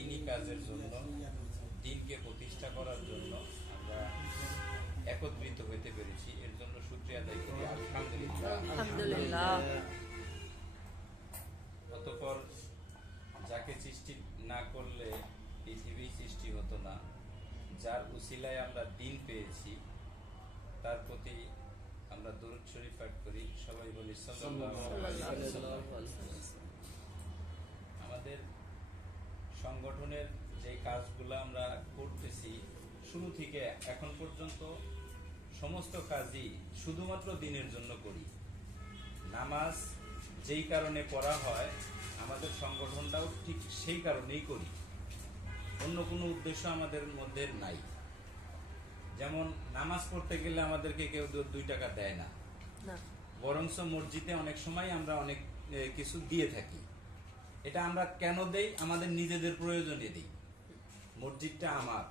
দিনই কাজের জন্য, দিনকে প্রতিষ্ঠা করার জন্য আমরা একত্রিত হইতে পেরেছি। এর জন্য শুকরিয়া আদায় করি, আলহামদুলিল্লাহ। আলহামদুলিল্লাহ। অতঃপর যাকে সৃষ্টি না করলে পৃথিবী সৃষ্টি হতো না, যার উসিলায় আমরা দিন পেয়েছি, তার প্রতি আমরা দরুদ শরীফ পাঠ করি। সবাই বলি সাল্লাল্লাহু আলাইহি ওয়াসাল্লাম। আমাদের সংগঠনের যে কাজগুলো আমরা করতেছি শুরু থেকে এখন পর্যন্ত সমস্ত কাজই শুধুমাত্র দিনের জন্য করি। নামাজ যেই কারণে পড়া হয় আমাদের সংগঠনটাও ঠিক সেই কারণেই করি, অন্য কোনো উদ্দেশ্য আমাদের মধ্যে নাই। যেমন নামাজ পড়তে গেলে আমাদেরকে কেউ 2 টাকা দেয় না, বরঞ্চ মসজিদে অনেক সময় আমরা অনেক কিছু দিয়ে থাকি। এটা আমরা কেন দেই? আমাদের নিজেদের প্রয়োজনে দিই। মসজিদটা আমার,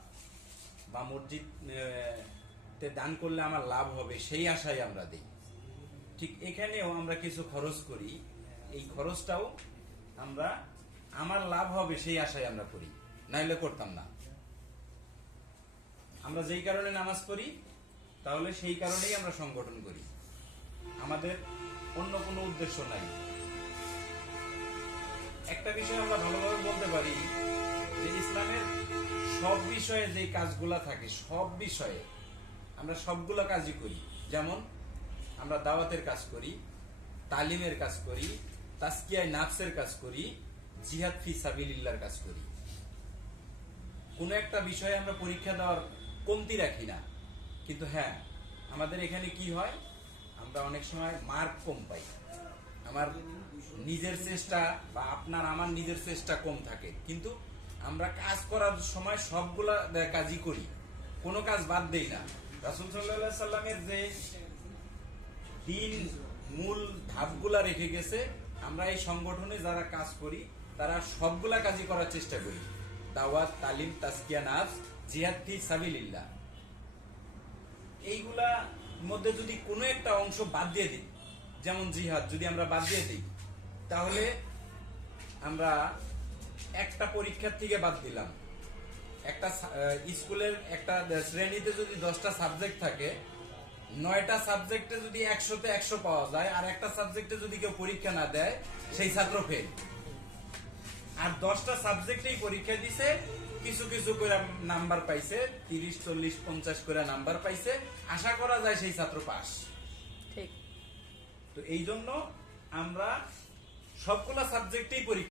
বা মসজিদ দান করলে আমার লাভ হবে, সেই আশায় আমরা দিই। ঠিক এখানেও আমরা কিছু খরচ করি, এই খরচটাও আমরা আমার লাভ হবে সেই আশায় আমরা করি, নাইলে করতাম না। আমরা যেই কারণে নামাজ পড়ি তাহলে সেই কারণেই আমরা সংগঠন করি, আমাদের অন্য কোনো উদ্দেশ্য নাই। একটা বিষয় আমরা ভালোভাবে বলতে পারি যে ইসলামের সব বিষয়ে যে কাজগুলা থাকে, সব বিষয়ে আমরা সবগুলা কাজই করি। যেমন আমরা দাওয়াতের কাজ করি, তালিমের কাজ করি, তাজকিয়ায়ে নাফসের কাজ করি, জিহাদ ফি সাবিলিল্লাহর কাজ করি। কোন একটা বিষয়ে আমরা পরীক্ষা দেওয়ার কমতি রাখি না। কিন্তু হ্যাঁ, আমাদের এখানে কি হয়, আমরা অনেক সময় মার্ক কম পাই। আমার নিজের চেষ্টা বা আপনার আমার নিজের চেষ্টা কম থাকে, কিন্তু আমরা কাজ করার সময় সবগুলা কাজই করি, কোনো কাজ বাদ দেই না। রাসূল সাল্লাল্লাহু আলাইহি সাল্লামের যে দিন মূল ধাপগুলা রেখে গেছে, আমরা এই সংগঠনে যারা কাজ করি তারা সবগুলা কাজই করার চেষ্টা করি। দাওয়াত, তালিম, তাজকিয়া নাফস, জিহাদ ফি সাবিলিল্লাহ, এইগুলা মধ্যে যদি কোনো একটা অংশ বাদ দিয়ে দিই, যেমন জিহাদ যদি আমরা বাদ দিয়ে দিই, তাহলে আমরা একটা পরীক্ষার থেকে বাদ দিলাম। একটা স্কুলের একটা শ্রেণীতে যদি 10টা সাবজেক্ট থাকে, 9টা সাবজেক্টে যদি 100তে 100 পাওয়া যায়, আর একটা সাবজেক্টে যদি কেউ পরীক্ষা না দেয়, সেই ছাত্র ফেল। আর 10টা সাবজেক্টেই পরীক্ষা দিছে, কিছু কিছু করে নাম্বার পাইছে, 30, 40, 50 করে নাম্বার পাইছে, আশা করা যায় সেই ছাত্র পাস। ঠিক। তো এই জন্য আমরা সবগুলা সাবজেক্টেই পরীক্ষা